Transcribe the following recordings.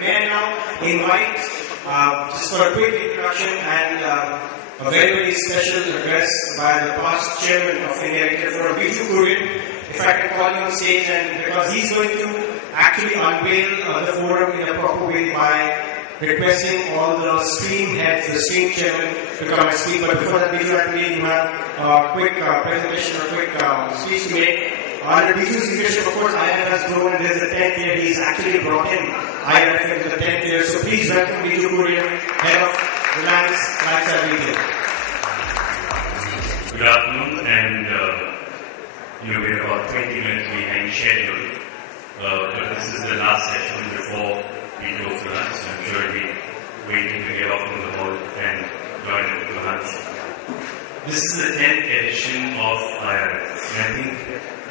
May I now invite, just for a quick introduction and a very, very special address by the past chairman of Indiaretailing.com, Viju Kurian, if I can call him on stage, and because he's going to actually unveil the forum in a proper way by requesting all the stream heads, the stream chairman, to come and speak. But before that, Viju, I believe you have a quick presentation, a quick speech to make. Under Biju's leadership, of course, IRF has grown, and this is the 10th year. He's actually brought in IRF into the 10th year. So please welcome Viju Kurian, Head of Reliance Lifestyle Retail. Good afternoon, and we're about 20 minutes behind schedule. But this is the last session before we go for lunch. So I'm sure we'll be waiting to get off from the hall and join it for lunch. This is the 10th edition of IRF, and I think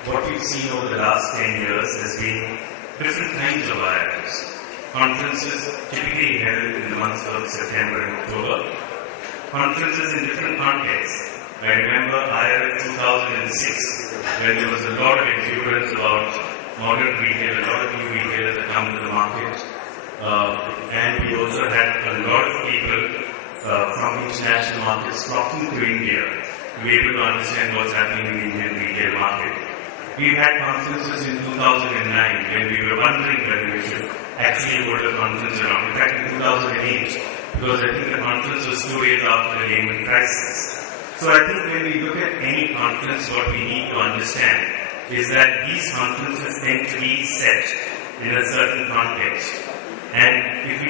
what we've seen over the last 10 years has been different kinds of IRFs. Conferences typically held in the months of September and October. Conferences in different contexts. I remember IRF 2006, where there was a lot of exuberance about modern retail, a lot of new retailers that come to the market. And we also had a lot of people from international markets flocking to India to be able to understand what's happening in the Indian retail market. We had conferences in 2009 when we were wondering whether we should actually hold a conference around. In fact, in 2008, because I think the conference was 2 days after the Lehman crisis. So I think when we look at any conference, what we need to understand is that these conferences tend to be set in a certain context. And if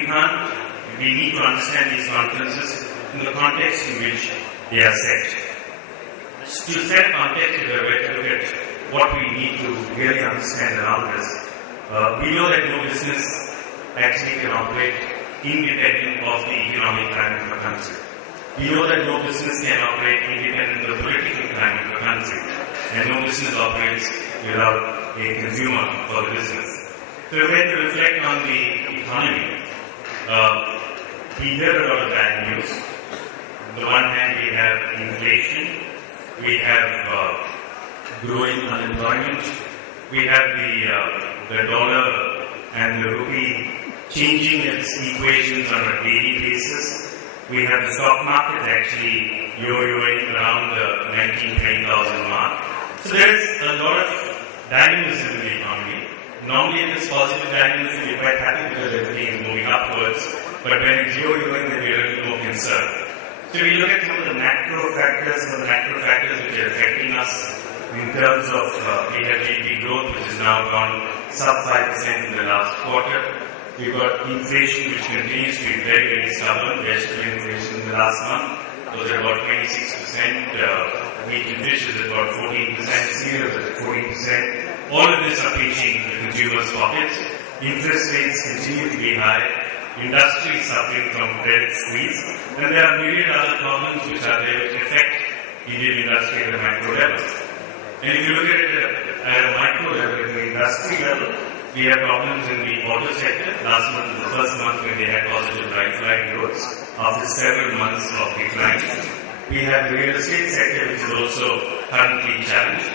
we need to understand these conferences in the context in which they are set. To set context, if we were to look at what we need to really understand around this, we know that no business actually can operate independent of the economic climate of a country. We know that no business can operate independent of the political climate of a country, and no business operates without a consumer for the business. So if we had to reflect on the economy, we hear a lot of bad news. On the one hand, we have inflation, we have growing unemployment, we have the dollar and the rupee changing its equations on a daily basis. We have the stock market actually yo-yoing around the 19,000-20,000 mark. So there is a lot of dynamism in the economy. Normally in this positive dynamism, we're quite happy because everything is moving upwards. But when it's yo-yoing, then we're a little more concerned. So we look at some of the macro factors which are affecting us in terms of GDP growth, which has now gone sub 5% in the last quarter. We've got inflation, which continues to be very, very stubborn. Vegetable inflation in the last month was at about 26%. Meat and fish is at about 14%. Cereals at 14%. All of this are pinching the consumer's pockets. Interest rates continue to be high. Industry is suffering from credit squeeze. And there are myriad other problems which are there which affect Indian industry at the macro level. And if you look at it at a micro level, at the industry level, we have problems in the auto sector. Last month was the first month when they had positive like-for-like growth after several months of decline. We have the real estate sector, which is also currently challenged.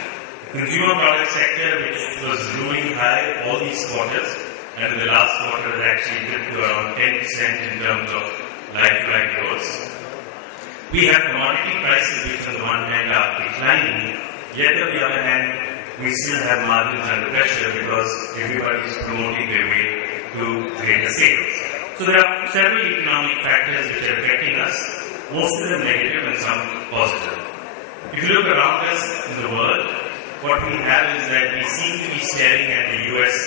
The consumer product sector, which was growing high all these quarters, and in the last quarter it actually dipped to around 10% in terms of like-for-like growth. We have commodity prices, which on the one hand are declining, yet on the other hand, we still have margins under pressure because everybody is promoting their way to greater sales. So there are several economic factors which are affecting us, most of them negative and some positive. If you look around us in the world, what we have is that we seem to be staring at the US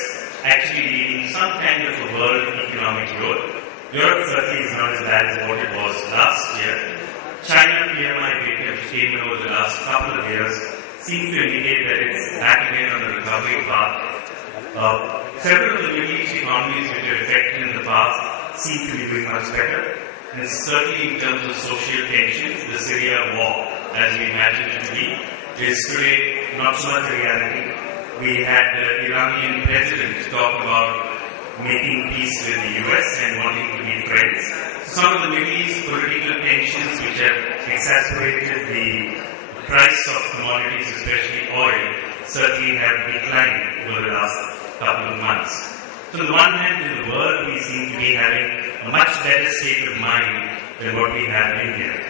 actually leading some kind of a world economic growth. Europe certainly is not as bad as what it was last year. China PMI data, which came in over the last couple of years, seems to indicate that it's back again on the recovery path. Several of the Middle East economies which were affected in the past seem to be doing much better. And certainly in terms of social tensions, the Syria war, as we imagined it to be, is today not so much a reality. We had the Iranian president talk about making peace with the US and wanting to be friends. Some of the Middle East political tensions which have exacerbated the price of commodities, especially oil, certainly have declined over the last couple of months. So on the one hand, in the world, we seem to be having a much better state of mind than what we have in India.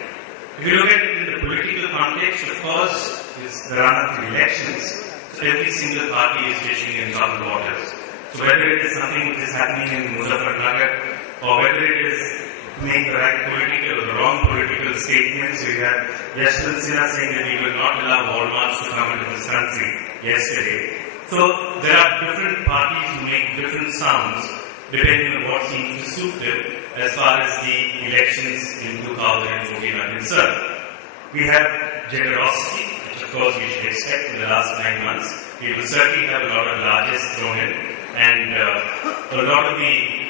If you look at it in the political context, of course, it's the run-up to elections, so every single party is fishing in troubled waters. So whether it is something which is happening in Muzaffarnagar, or whether it is to make the right political or the wrong political statements, we have Yashwant Sinha saying that we will not allow Walmarts to come into this country yesterday. So there are different parties who make different sounds depending on what seems to suit them as far as the elections in 2014 are concerned. We have generosity, which of course we should expect in the last 9 months. We will certainly have a lot of largesse thrown in, and a lot of the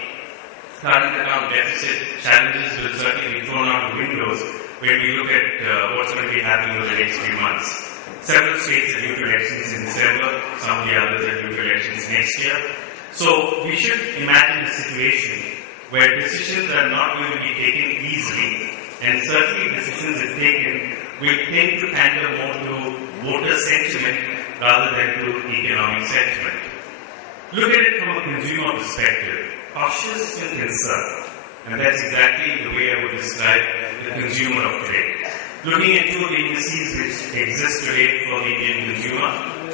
current account deficit challenges will certainly be thrown out the windows when we look at what's going to be happening over the next few months. Several states are due to elections in December, some of the others are due to elections next year. So we should imagine a situation where decisions are not going to be taken easily, and certainly decisions if taken will tend to pander more to voter sentiment rather than to economic sentiment. Look at it from a consumer perspective, cautious and concerned, and that's exactly the way I would describe the consumer of today. Looking at two indices which exist today for the Indian consumer,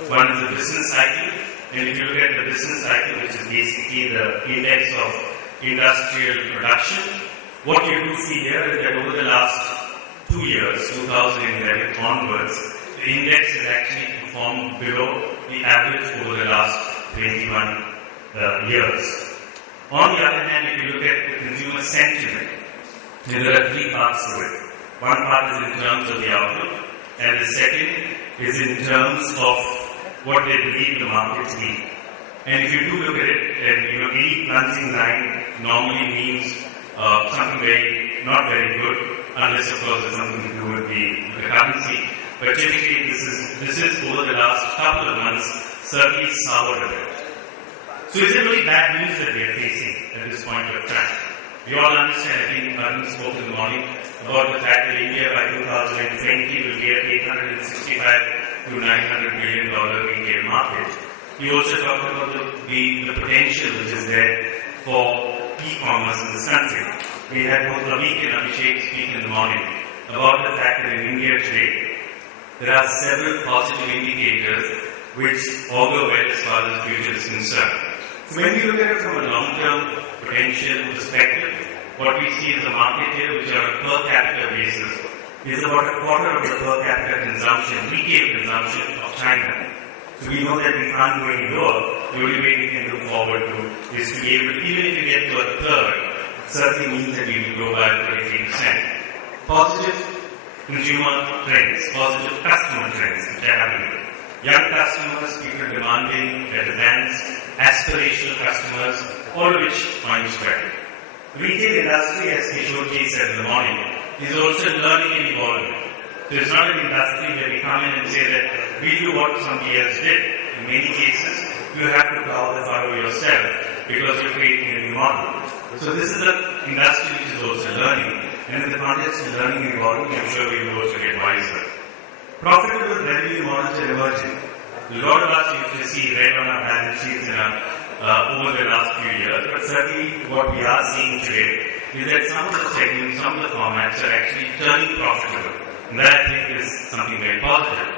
one is the business cycle, and if you look at the business cycle, which is basically the index of industrial production, what you do see here is that over the last 2 years, 2011 onwards, the index has actually performed below the average over the last 21 years. On the other hand, if you look at the consumer sentiment, there are three parts to it. One part is in terms of the outlook, and the second is in terms of what they believe the market to be. And if you do look at it, and any plunging line normally means something not very good, unless of course it's something to do with the currency. But typically this is over the last couple of months certainly soured a bit. So is it really bad news that we are facing at this point of time? We all understand, I think Arun spoke in the morning about the fact that India by 2020 will be at $865 to $900 billion retail market. We also talked about the potential which is there for e-commerce in this country. We had both Rameek and Abhishek speak in the morning about the fact that in India today, there are several positive indicators which augur well as far as the future is concerned. So when we look at it from a long-term potential perspective, what we see is a market here which on a per capita basis is about a quarter of the per capita consumption, retail consumption of China. So we know that we can't go any lower. The only way we can look forward to is to be able to, even if we get to a third, it certainly means that we will grow by 33%. Positive consumer trends, positive customer trends which are happening. Young customers, people demanding better brands, aspirational customers, all of which point spread. The retail industry, as Kishore said in the morning, is also learning and evolving. So it's not an industry where we come in and say that we do what somebody else did. In many cases, you have to plow the furrow yourself because you're creating a new model. So this is an industry which is also learning, and in the context of learning and evolving, I'm sure we will also get wiser. Profitable revenue models are emerging. A lot of us used to see red on our balance sheets over the last few years, but certainly what we are seeing today is that some of the segments, some of the formats are actually turning profitable. And that I think is something very positive.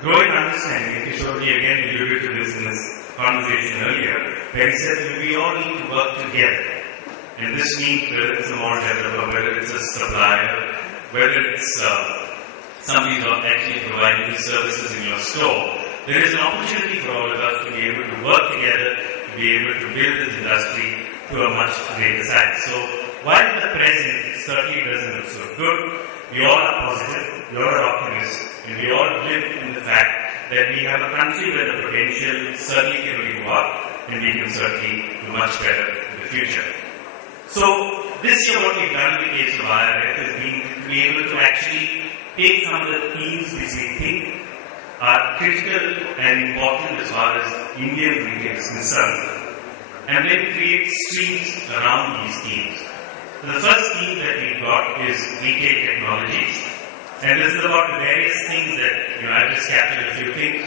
Growing understanding, Kishore again alluded to this in his conversation earlier, where he said that we all need to work together. And this means whether it's a mall developer, whether it's a supplier, whether it's somebody who's actually providing the services in your store, there is an opportunity for all of us to be able to work together, to be able to build this industry to a much greater size. So while the present certainly doesn't look so good, we all are positive, we all are optimists, and we all live in the fact that we have a country where the potential certainly can only go up, and we can certainly do much better in the future. So this year what we've done in the case of IRF has been to be able to actually take some of the themes which we think are critical and important as far as Indian retail is concerned, and then create streams around these themes. So the first theme that we've got is retail technologies, and this is about the various things that, I've just captured a few things.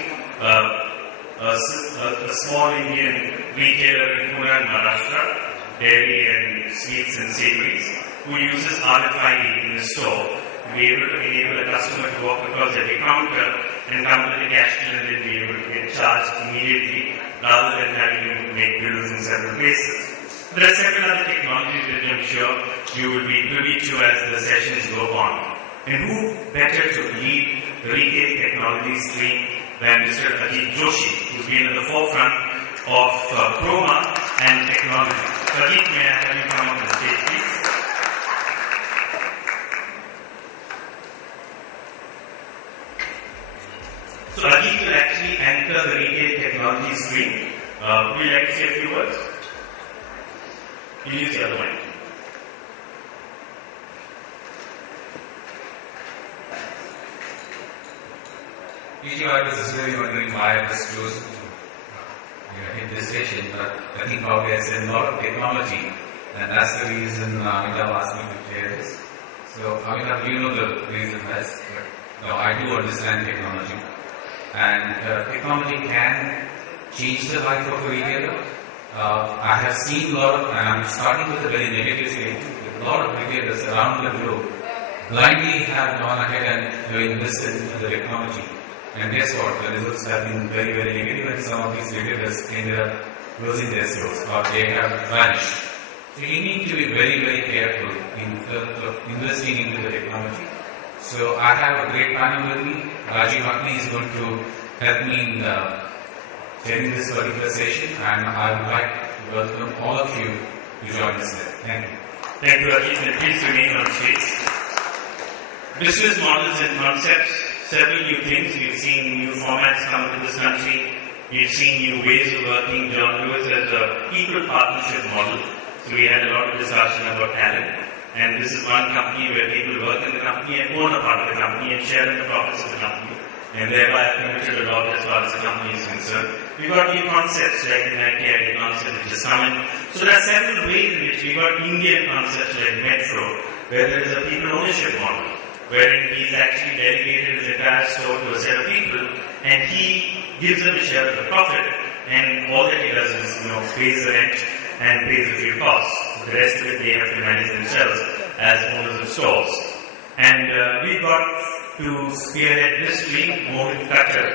A small Indian retailer in Pune and Maharashtra, dairy and sweets and savories, who uses RFID in the store to be able to enable a customer to walk across the counter and come to the cash till and then be able to get charged immediately rather than having to make bills in several places. There are several other technologies that I'm sure you will be privy to as the sessions go on. And who better to lead the retail technology stream than Mr. Ajit Joshi, who's been at the forefront of Chroma and technology. Ajit, may I have you come on the stage, please? So Ajit will actually anchor the retail technology stream. Would you like to say a few words? You use the other mic. Usually I was just really wondering why I was chosen to hit this station, but I think probably I said a lot of technology, and that's the reason Amitabh asked me to share this. So Amitabh, you know the reason best, but no, I do understand technology. And technology can change the life of a retailer. I have seen a lot of, and I'm starting with a very negative stage, a lot of retailers around the globe blindly have gone ahead and invested in the technology. And guess what? The results have been very, very negative, and some of these retailers ended up losing their stores or they have vanished. So you need to be very, very careful in terms of investing into the technology. So I have a great panel with me. Rajiv Akni is going to help me in chairing this particular session, and I would like to welcome all of you to join us there. Thank you. Thank you, Ajit, and please remain on stage. Business models and concepts. Several new things. We've seen new formats come into this country. We've seen new ways of working. John Lewis has an equal partnership model. So we had a lot of discussion about talent. And this is one company where people work in the company and own a part of the company and share in the profits of the company. And thereby are committed a lot as far as the company is concerned. We've got new concepts like the IRF concept which is coming. So there are several ways in which we've got Indian concepts like Metro, where there is a people ownership model, wherein he's actually delegated his entire store to a set of people, and he gives them a share of the profit, and all that he does is, pays the rent and pays a few costs. The rest of it they have to manage themselves as owners of stores. And we've got to spearhead this stream, Mohit Khattar.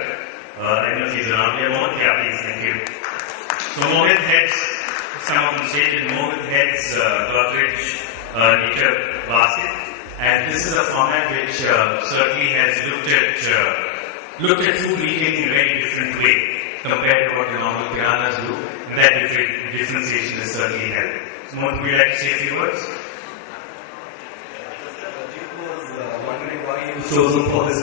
I know he's around here. Mohit, yeah, please, thank you. So Mohit heads, some of them stage, and Mohit heads Godrej Nature Basket. And this is a format which certainly has looked at food retailing in a very different way compared to what the normal kiranas do. And that differentiation is certainly helped. So, Mohit, would you like to say a few words? Wondering why you chosen for this.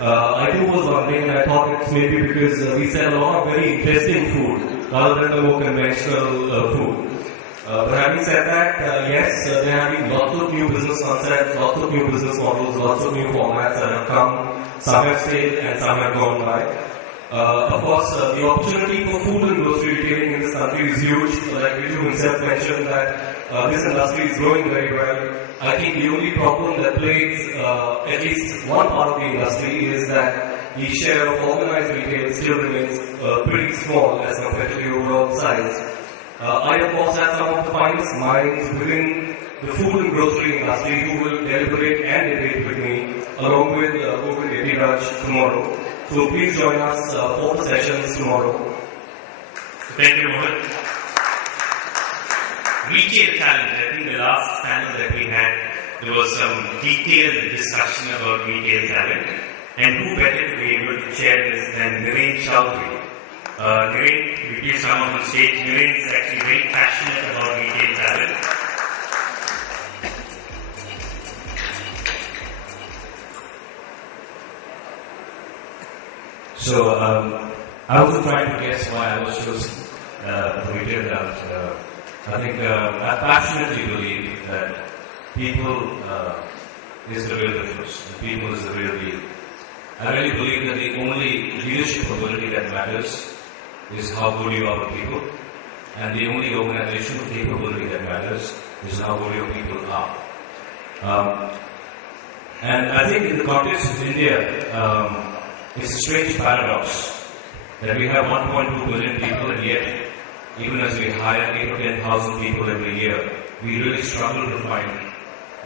I too was wondering, and I thought it's maybe because we sell a lot of very interesting food rather than the more conventional food. But having said that, yes, there have been lots of new business concepts, lots of new business models, lots of new formats that have come. Some have stayed and some have gone by. Of course, the opportunity for food and grocery retailing in this country is huge. Like Viju himself mentioned that this industry is growing very well. I think the only problem that plagues at least one part of the industry is that the share of organized retail still remains pretty small as compared to the overall size. I of course have some of the finest minds within the food and grocery industry who will deliberate and debate with me along with Govind Yetiraj tomorrow. So please join us for the sessions tomorrow. Thank you, Mohit. Retail talent. I think the last panel that we had, there was some detailed discussion about retail talent. And who better to be able to share this than Naren Chowdhury. Naren, we please come on stage. Naren is actually very passionate about retail talent. So, I wasn't trying to guess why I was chosen to retail talent. I think I passionately believe that people is the real difference. People is the real deal. I really believe that the only leadership ability that matters is how good you are with people, and the only organizational capability that matters is how good your people are. And I think in the context of India, it's a strange paradox that we have 1.2 billion people, and yet even as we hire 8 or 10,000 people every year, we really struggle to find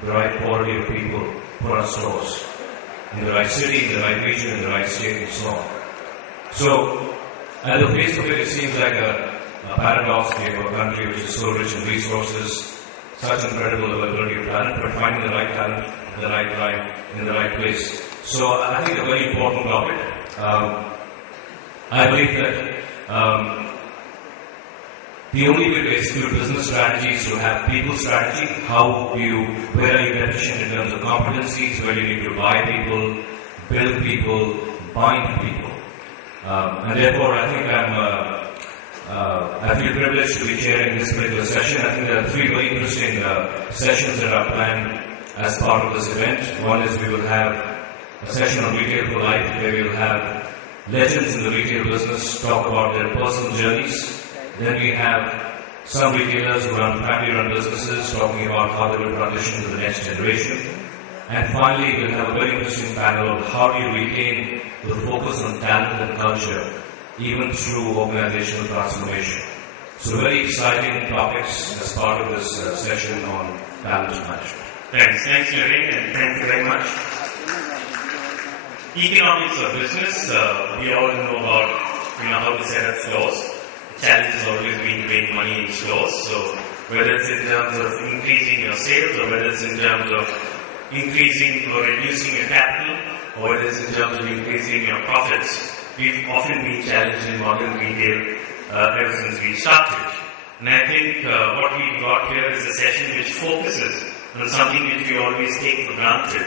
the right quality of people for our stores, in the right city, in the right region, in the right state, and so on. So, at the face of it, it seems like a paradox. We have a country which is so rich in resources, such incredible availability of talent, but finding the right talent at the right time, in the right place. So, I think a very important topic. I believe that the only way to execute business strategy is to have people strategy. Where are you deficient in terms of competencies, where you need to buy people, build people, bind people. And therefore, I think I feel privileged to be chairing this particular session. I think there are 3 very interesting sessions that are planned as part of this event. One is we will have a session on retail for life, where we will have legends in the retail business talk about their personal journeys. Then we have some retailers who run family-run businesses talking about how they will transition to the next generation. And finally, we'll have a very interesting panel on how do you retain the focus on talent and culture, even through organizational transformation. So very exciting topics as part of this session on talent management. Thanks, Naren, and thank you very much. Economics of business, we all know about how to set up stores. The challenge has always been to make money in stores. So whether it's in terms of increasing your sales, or whether it's in terms of increasing or reducing your capital, or whether it's in terms of increasing your profits, we've often been challenged in modern retail ever since we started. And I think what we've got here is a session which focuses on something which we always take for granted.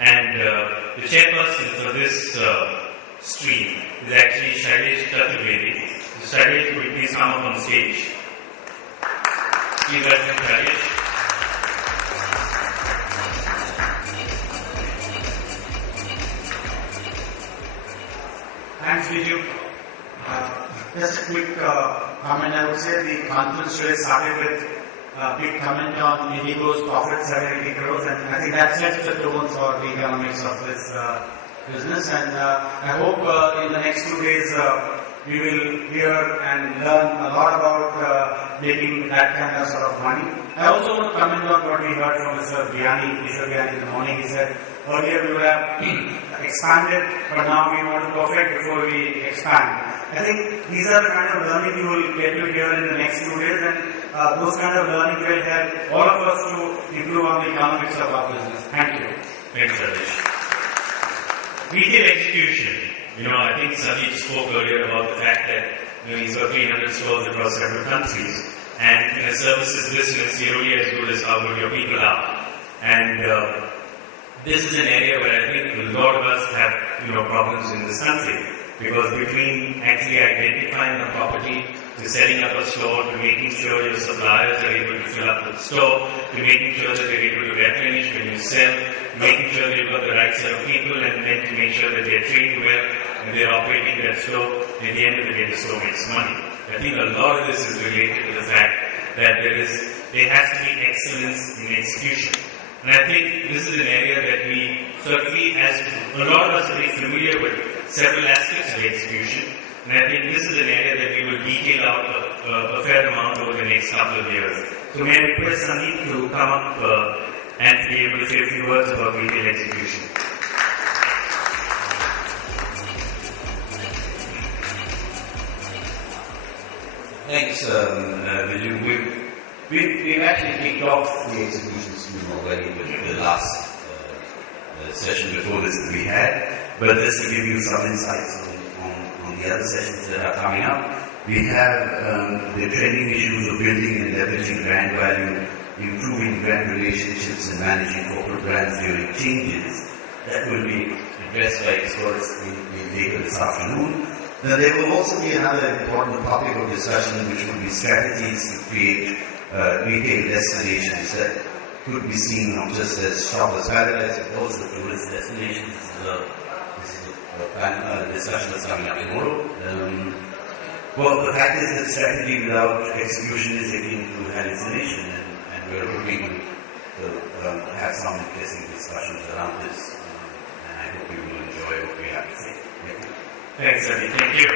And the chairperson for this stream is actually Shailesh Chaturvedi. Shailesh, would you please come up on stage? Please welcome Shailesh. Thanks, Viju. Just a quick comment. I would say the conference today started with a big comment on Indigo's profit 70 crores, and I think that sets the tone for the economics of this business. And I hope in the next 2 days we will hear and learn a lot about making that kind of sort of money. I also want to comment on what we heard from Mr. Vianney in the morning. He said earlier we would have expanded, but now we want to perfect before we expand. I think these are the kind of learning you will get to hear in the next 2 days, and those kind of learning will help all of us to improve on the economics of our business. Thank you. Thanks, Shailesh. Retail execution. I think Sandeep spoke earlier about the fact that he's got 300 stores across several countries, and in a services business, you're only as good as how good your people are. And this is an area where I think a lot of us have problems in this country, because between actually identifying a property, to setting up a store, to making sure your suppliers are able to fill up the store, to making sure that they're able to replenish when you sell, making sure that you've got the right set of people, and then to make sure that they're trained well and they're operating that store. At the end of the day, the store makes money. I think a lot of this is related to the fact that there has to be excellence in execution. And I think this is an area that we certainly, as a lot of us are very familiar with several aspects of execution, and I think this is an area that we will detail out a fair amount over the next couple of years. So may I request Sandeep to come up and to be able to say a few words about retail execution. Thanks, Viju. We've actually kicked off the execution scheme already with the last session before this that we had, but just to give you some insights on the other sessions that are coming up, we have the trending issues of building and leveraging brand value, improving brand relationships, and managing corporate brands during changes. That will be addressed by experts later this afternoon. Now, there will also be another important topic of discussion, which will be strategies to create retail destinations that could be seen not just as shoppers' paradise, but also tourist destinations. This is a discussion that's coming up tomorrow. Well, the fact is that strategy without execution is akin to hallucination, and we're hoping to have some interesting discussions around this, and I hope you will enjoy what we have to say. Thank you. Thanks, Sandeep. Thank you.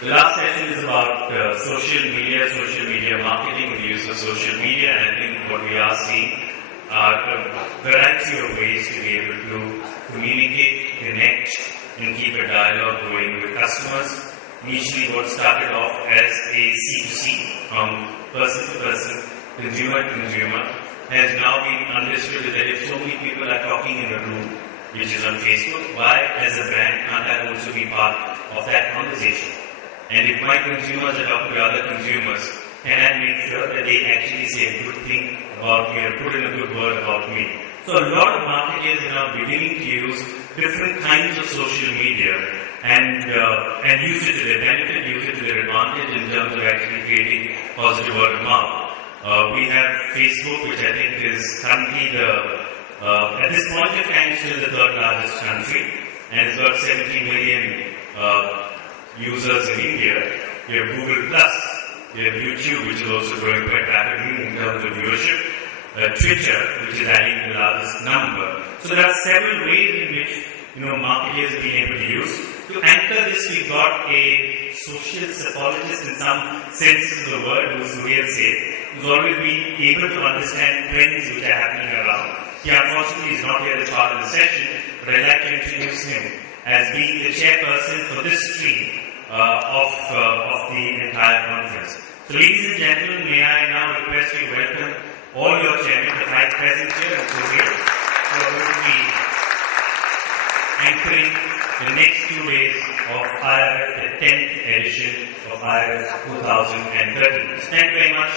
The last session is about social media marketing, the use of social media, and I think what we are seeing are a variety of ways to be able to communicate, connect, and keep a dialogue going with customers. Initially, what started off as a C2C, from person to person, consumer to consumer, has now been understood that if so many people are talking in a room, which is on Facebook, why as a brand can't I also be part of that conversation? And if my consumers are talking to other consumers, can I make sure that they actually say a good thing about me or put in a good word about me? So a lot of marketers are now beginning to use different kinds of social media and use it to their benefit, use it to their advantage in terms of actually creating positive word of mouth. We have Facebook, which I think is currently at this point of time still the third largest country, and it's got 70 million users in India. We have Google Plus, we have YouTube, which is also growing quite rapidly in terms of viewership, Twitter, which is adding the largest number. So there are several ways in which marketers have been able to use. To anchor this, we got a social psychologist in some sense of the word, who's Surya said, who's always been able to understand trends which are happening around. He unfortunately is not here as part of the session, but I'd like to introduce him as being the chairperson for this stream of the entire conference. So ladies and gentlemen, may I now request you to welcome all your chairmen, the five present here and Surya, who are going to be anchoring the next 2 days of IRF, the 10th edition of IRF 2013. Thank you very much.